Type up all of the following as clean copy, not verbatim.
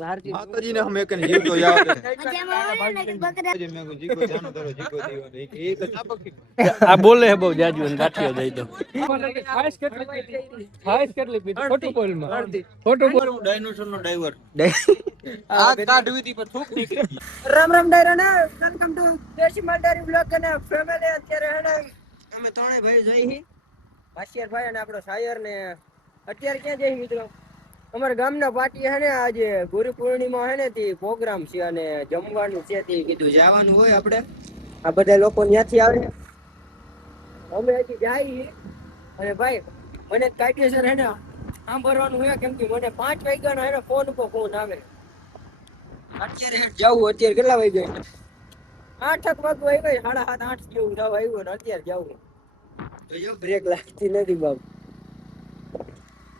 माताजी ने हमें कन जीव तो याद है मैं को जीको जानो दरो जीको दियो एक तापक आ बोले है बહુ જાજુ ને ગાઠિયો દઈ દો ખાસ કેટલી પીધી ખોટું બોલ માં ખોટું બોલ ડાયનોસર નો ડાઈવર આ કાઢવી હતી પણ થૂક નીકળી રામ રામ ડાયરો ને વેલકમ ટુ દેશી માલધારી બ્લોગ અને ફેમિલી અત્યારે હે અમે ત્રણેય ભાઈ જઈ હી ભાસિયાર ભાઈ અને આપણો શાયર ને અત્યારે ક્યાં જઈ મિત્રો અમારા ગામના પાર્ટી હે ને આજે ગુરુ પૂર્ણિમા હે ને તે પ્રોગ્રામ છે અને જમવાનું છે તે કીધું જવાનું હોય આપણે આ બધા લોકો ત્યાંથી આવે અમે હજી જાય અને ભાઈ મને કાયદેસર હે ને સાંભળવાનું હોય કેમ કે મને 5 વાગ્યાનો હે ને ફોન ઉપર ફોન આવે અત્યારે જાવું અત્યારે કેટલા વાગે 8 વાગવા આવ્યો 7:30 8 જેવું જવા આવ્યો ને અત્યારે જાવું તો જો બ્રેક લાગતી નથી બાપ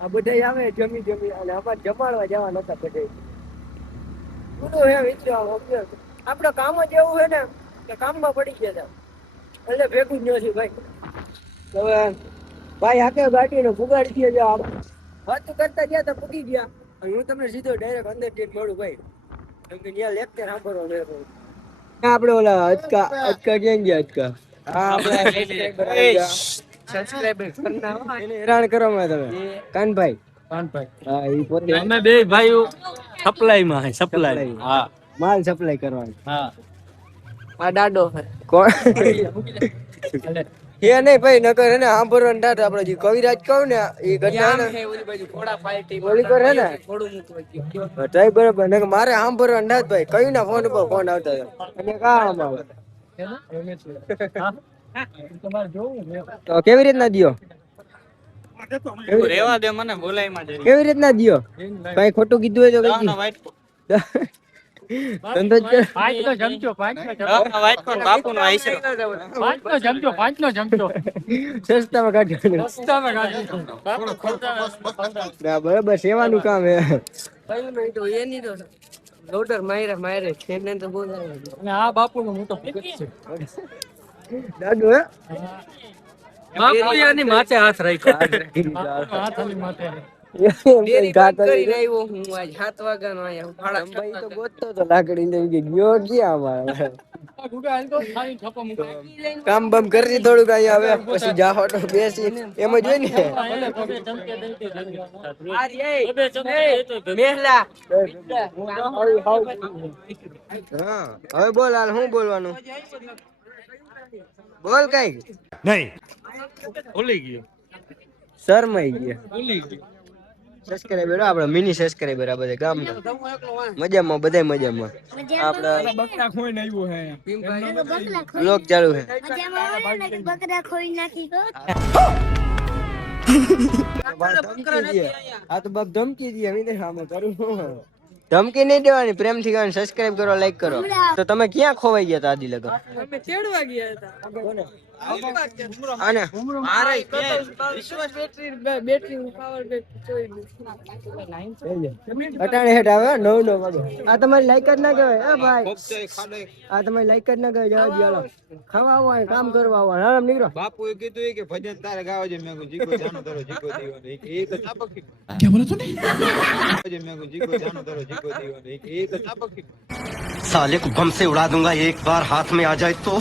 આ બધા આવે જમી અને અમારે જમાડવા જવા નતા બધા પૂરું હે મિત્રો આપડે કામ જ એવું છે ને કે કામમાં પડી ગયા હતા એટલે ભેગું જ નથી ભાઈ હવે ભાઈ આખે ગાડીને ફુગાડી દે વાત કરતા ગયા તો પૂગી ગયા અને હું તમને સીધો ડાયરેક્ટ અંદર જઈને મળું ભાઈ કેમ કે ત્યાં લેક્ચર સાંભળવાનું આપણે ઓલા અચકા ક્યાં ગયા અચકા સબસ્ક્રાઇબર કરના એને હેરાન કરવામાં તમે કાનભાઈ હા ઈ પોતે અમે બે ભાઈઓ સપ્લાય માં હે સપ્લાય હા માલ સપ્લાય કરવાનો હા આ દાડો હે કોણ હે નહીં ભાઈ નકર હે ને સાંભળવાનું ડાટ આપણે જે કવિરાજ કહું ને એ ઘટના ને ઓલી બાજુ ઘોડા પાર્ટી ઓલી કર હે ને થોડું મૂકવા ગયો ટ્રાય બરાબર નકર મારે સાંભળવાનું ડાટ ભાઈ કયું ના ફોન ઉપર ફોન આવતા હતા અને કામ આવે તો કેવી રીતના દિયો રેવા દે મને બોલાય માં કેવી રીતના દિયો કઈ ખોટું કીધું હોય તો કઈ પાંચ નો જમજો વાઈટ કોણ બાપુ નો આઈસે પાંચ નો જમજો સસ્તામાં કાઢ્યો ના બરાબર સેવાનું કામ હે કયું નહીં તો એ નહીં તો લોટર માયરે ખેને તો બોલાય અને આ બાપુ નો મોટો ફિક્સ છે દાદુ હે બાપુયાની માથે હાથ રાખ્યો હાથની માથે ડેરી બંધ કરી આવ્યો હું આજ 7 વાગ્યાનો આયા ભાડા ભાઈ તો ગોતતો તો લાકડી ને ગયો ગયા અમારે કામ બમ કરી થોડુંક અહીંયા હવે પછી જાહો તો બેસી એમ જ હોય ને હા હવે બોલ હાલ હું બોલવાનું બોલ કઈ નહીં ભૂલી ગયો શરમાઈ ગયા ભૂલી ગયો સબસ્ક્રાઇબર આપણે મિની સબસ્ક્રાઇબર આ બધા ગામ મજામાં બધાય મજામાં આપણે બકરા ખોઈને આવ્યો હે લોક ચાલુ હે બકરા ખોઈ નાખી તો આ તો બાપ ધમકી દી અમે સામે કરું ધમકી નહીં દેવાની પ્રેમથી કહેવાનું સબસ્ક્રાઇબ કરો લાઈક કરો તો તમે ક્યાં ખોવાઈ ગયા હતા આદિ લગા અમે ચેડવા ગયા હતા આને મારે વિશ્વાસ બેટરી પાવર બેક અટાણે હેઠ આવે 9 વાગે આ તમારી લાઈક જ ના કહેવાય હે ભાઈ આ તમારી લાઈક જ ના કહેવાય જવા દો ખાવા આવો કામ કરવા આવો આરામ નીકળો બાપુએ કીધું કે ભજન તારે ગાવા છે મેં જીકો જાનો દરો જીકો દિયો એક તાપક क्या बोला तूने મેં જીકો જાનો દરો જીકો દિયો એક તાપક साले को बम से उड़ा दूंगा एक बार हाथ में आ जाए तो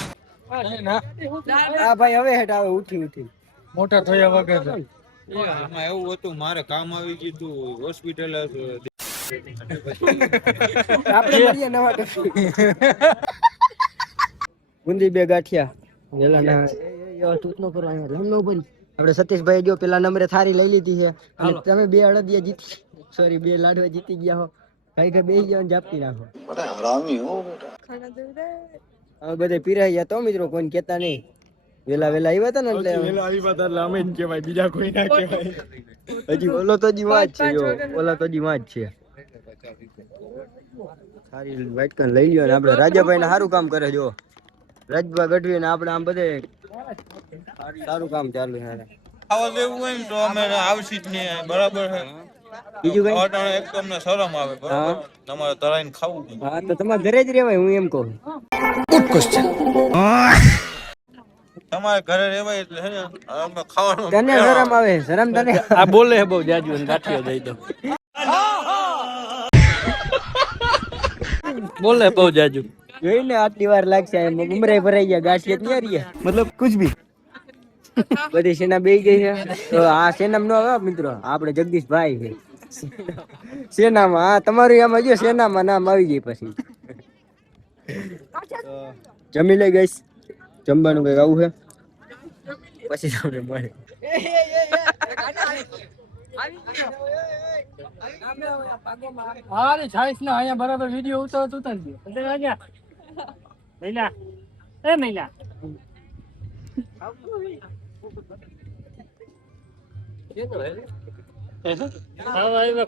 આ ભાઈ હવે હેઠ આવે ઉઠી મોટા થયા વગર આમાં એવું હતું મારે કામ આવી ગયું તું હોસ્પિટલ આપણે મળીએ નવા ગુંદી બે ગાંઠિયા વેલા ના એ તૂટ નો કરો અહીંયા લમ નો બની આપણે સતીશભાઈ જો પેલા નંબરે થારી લઈ લીધી છે અને તમે બે અડદિયા જીતી સોરી બે લાડવા જીતી ગયા હો કઈ કે બેહી જાવ જાપતી નાખો बड़ा हरामी हो बेटा ખાના દે રે હવે બધે પીરાઈ ગયા તો મિત્રો કોઈ કહેતા નહીં વેલા આવ્યા હતા ને એટલે આવી વાત એટલે અમે જ કહેવાય બીજા કોઈ ના કહેવાય હજી ઓલો તો જી વાત છે જો ઓલા તો જી વાત છે સારી વાઈટ કન લઈ લ્યો ને આપણે રાજાભાઈ ને સારું કામ કરે જો રાજભાઈ ગઢવી ને આપણે આમ બધે સારું કામ ચાલુ છે આવા દેવું હોય ને તો અમે આવશી જ નહીં બરાબર છે બીજું કઈ અટાણે એક તમને શરમ આવે બરાબર તમારે તરાઈને ખાવું હા તો તમારે ઘરે જ રહેવાય હું એમ કહું તમારે ઘરે રહેવાય એટલે છે ને અમે ખાવાનું તને શરમ આવે શરમ તને આ બોલે હે બહુ જાજુ ને ગાંઠિયો દઈ દો બોલે બહુ જાજુ જોઈને આટલી વાર લાગશે એમ ઉમરે ભરાઈ ગયા ગાંઠિયા જ નહીં રહ્યા મતલબ કુછ ભી બધી સેના બેહી ગઈ છે તો આ સેનામાં નો આવે મિત્રો આપણે જગદીશભાઈ છે સેનામાં હા તમારું એમ હજુ સેનામાં નામ આવી જાય પછી જમી લઈ ગઈશ જમવાનું કઈક આવું છે પછી તમને મળે અરે 26 ના અહીંયા બરાબર વિડિયો ઉતારતો હતો ને એટલે અહીંયા મહિલા એ મહિલા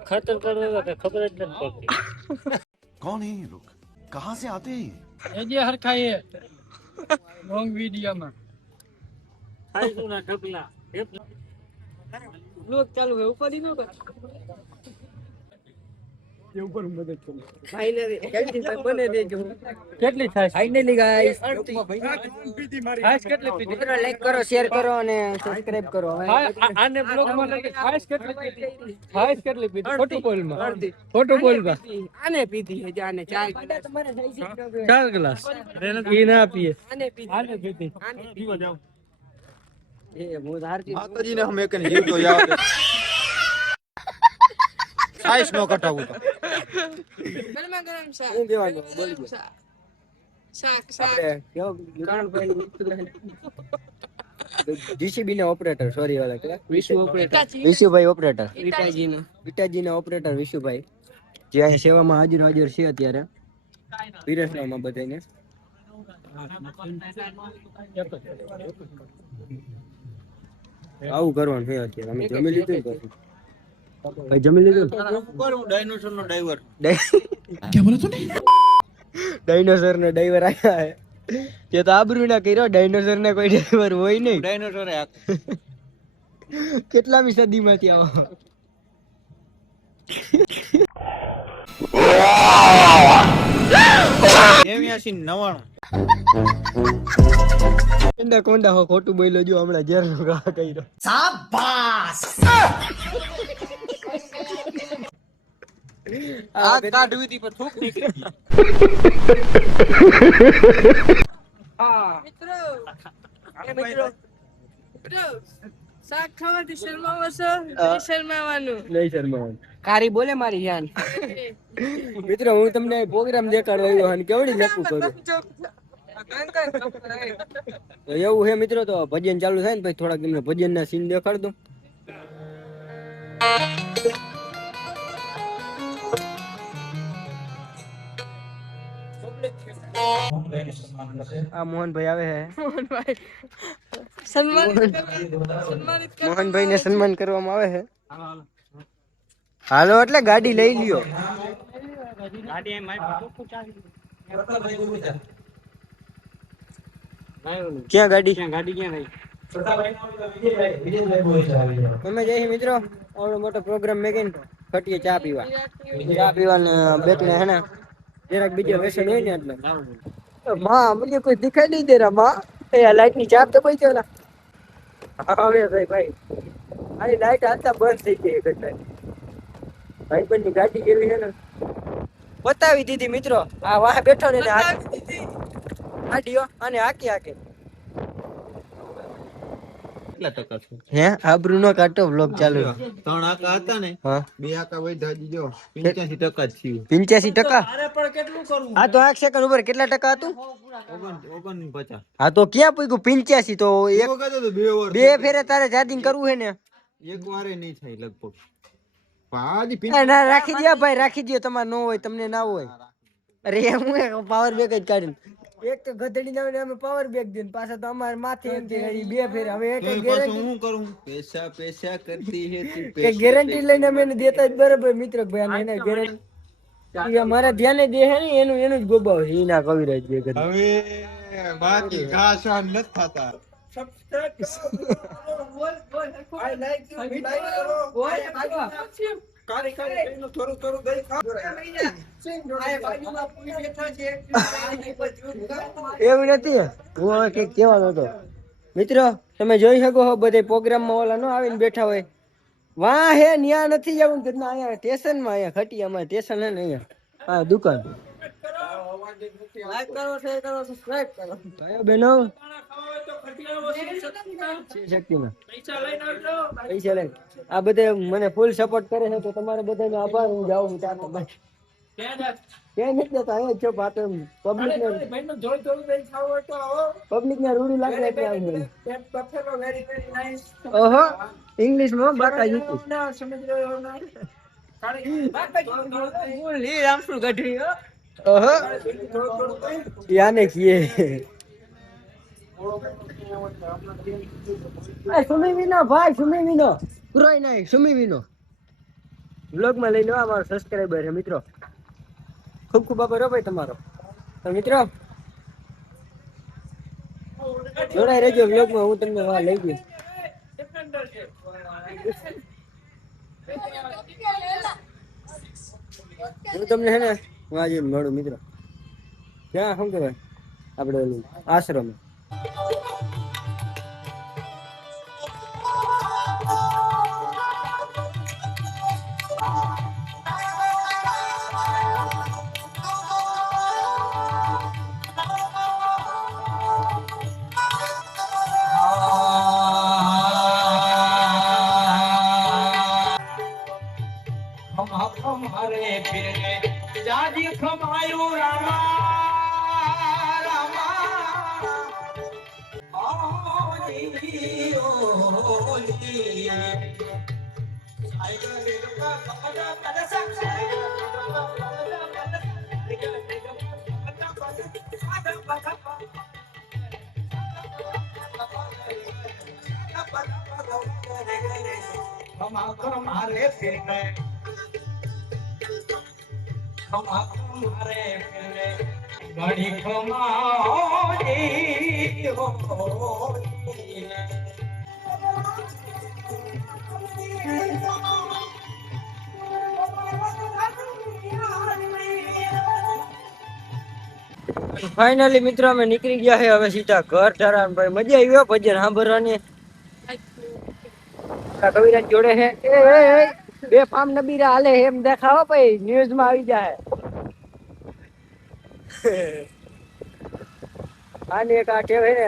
खतर कर खबर कौन है ये लोग कहाँ से आते हैं ये ये हर खाए रॉन्ग वीडियो में खाई सुना ढकला लोग चालू है ऊपर ही नो ये ऊपर मदद करो ફાઇનલી જગદીશભાઈ બને દેજો કેટલી થાય ફાઇનલી ગાઈસ ખાસ કેટલી પીધી મિત્રો લાઈક કરો શેર કરો અને સબસ્ક્રાઇબ કરો આને બ્લોગ માં લાગે ખાસ કેટલી પીધી ખોટું બોલ માં ખોટું બોલ માં આને પીધી છે જાને 4 ગ્લાસ ઈ ના પીએ આને પીધી આને પીધી પીવા જાવ એ હું ધારતી માતાજીને હમ એક જીવ તો યાદ સાઈસ નો કટાવું તો ગરમા ગરમ શાક હું દેવાનું બોલી ગયો શાક આપણે કેવો દુકાન પર જીસીબી ના ઓપરેટર સોરી વાળા કે વિશુ ઓપરેટર વિશુભાઈ ઓપરેટર વિટાજી ના ઓપરેટર વિશુભાઈ જે અહીંયા સેવામાં હાજર છે અત્યારે પીરસવામાં બધાને આવું કરવાનું છે અત્યારે અમે જમી લીધું ને પછી ભાઈ જમી લીધું ડાયનોસર નો ડ્રાઈવર ડાયનોસર નો ડ્રાઈવર આયા હે તે તો આબરૂ ના કર્યો ડાયનોસર ને કોઈ ડ્રાઈવર હોય નહીં ડાયનોસર કેટલામી સદી માંથી આવો એંડા કોંડા હો ખોટું બોલ્યો જો હમણાં ઝેર નો ઘા કર્યો આ કાઢવી હતી પર થૂક નીકળી મિત્રો મિત્રો શાક ખાવાથી શરમાવો છો નહીં શરમાવાનું નહીં શર્માવાનું કારી બોલે મારી જાન મિત્રો હું તમને પ્રોગ્રામ દેખાડવા આવ્યો અને કેવડી લખું કરું તો એવું છે મિત્રો તો ભજન ચાલુ થાય ને પછી થોડાક તમને ભજન ના સીન દેખાડ દો આ મોહનભાઈ આવે છે મોહનભાઈ ને સન્માન કરવામાં આવે છે હાલો એટલે ગાડી લઈ લ્યો ક્યાં ગાડી અમે જઈએ મિત્રો આવડો મોટો પ્રોગ્રામ મેકીને ખટીએ ચા પીવા બેઠને હે ને જરાક બીજો વ્યસન હોય ને એટલે માં મુझे कुछ दिखाई नहीं दे रहा माँ ये लाइट ની ચાપ તો કોઈ ચલા હવે ભાઈ આની લાઈટ આતા બંધ થઈ ગઈ એટલે ભાઈ પણ ની ગાડી કેવી છે ને બતાવી દીધી મિત્રો આ વાહ બેઠો ને આડીઓ અને આકે કેટલા ટકા છે હે આબરૂ નો કાટો વ્લોગ ચાલુ 3 આકા હતા ને હા 2 આકા વધ્યા દીજો 85% જ થયું 85% અરે પણ કેટલું કરું આ તો 8 સેકન્ડ ઉપર કેટલા ટકા હતું 49 હા તો ક્યાં પૂગ્યું 85 તો એક કહેતો તો 2 વાર બે ફેરે તારે ચાર્જિંગ કરવું છે ને એક વારે નહીં થાય લગભગ પાજી ના રાખી દે ભાઈ રાખી દે તમારે ન હોય તમને ના હોય અરે હું પાવર બેક જ કાઢીને એક તો ગધડી ના અમે પાવર બેક દઈને પાછા તો અમાર માથે એમ થી બે ફેર હવે એક ગેરંટી હું કરું પૈસા કરતી હે તું કે ગેરંટી લઈને અમે એને દેતા જ બરાબર મિત્ર ભાઈ એને ગેરંટી મારા ધ્યાને દે હે ને એનું જ ગોબાવ છે ઈના કવિરાજ બે ગધ હવે બાકી ઘાસા ન થતા આઈ લાઈક યુ લાઈક કરો થોડું દઈ ખા એવું નથી હું હવે કઈક કહેવાનો હતો મિત્રો તમે જોઈ શકો છો બધે પ્રોગ્રામ માં ઓલા નો આવીને બેઠા હોય વાહ હે ન્યા નથી જવું કે અહીંયા સ્ટેશન માં અહીંયા ખટી અમારે સ્ટેશન હે ને અહીંયા હા દુકાન લાઈક કરો, શેર કરો, સબસ્ક્રાઇબ કરો. ભાઈઓ બહેનો શક્તિમાં પૈસા લઈને આ બધે મને ફૂલ સપોર્ટ કરે છે તો તમારે બધાનો આભાર. હું જાઉં છું ટાટા બાય. ક્યાંય નથી જતા, અહીંયા જ છો પાછો પબ્લિક ને રૂડી લાગે એટલે આવું. ઓહો ઇંગ્લિશમાં બાકા જીતું ઓહો યાને કીએ સુમી વિનો ભાઈ, સુમી વિનો પુરાઈ નાખ, સુમી વિનો વ્લોગ માં લઈ લો. અમારો સબસ્ક્રાઇબર છે મિત્રો. ખૂબ ખૂબ આભાર હો ભાઈ તમારો. તો મિત્રો જોડાઈ રહેજો વ્લોગ માં, હું તમને વાહ લઈ ગયો. હું તમને હે ને વાજે મળું મિત્રો. ક્યાં શું કહેવાય આપણે ઓલું આશ્રમ. हमारे फिर गए हमारे फिर गए बड़ी खमाजी हो ફાઇનલી મિત્રો અમે નીકળી ગયા છે હવે સીધા ઘર ઠરાણ. ભાઈ મજા આવી હો ભજન સાંભળવાની. કવિરાજ જોડે છે બે ફાર્મ નબીરા હાલે એમ દેખાવો ભાઈ ન્યૂઝ માં આવી જાય. આની એક આ ટેવ હે ને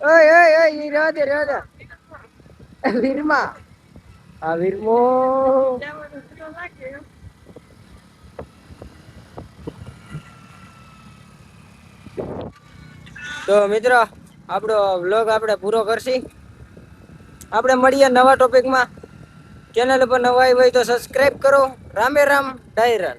ઓય ઓય ઓય ઈ રાધે રાધે વીરમા આ વીરમો તો મિત્રો આપણો વ્લોગ આપણે પૂરો કરશી. આપણે મળીએ નવા ટોપિકમાં. ચેનલ પર નવા આવી હોય તો સબસ્ક્રાઇબ કરો. રામે રામ ડાયરા.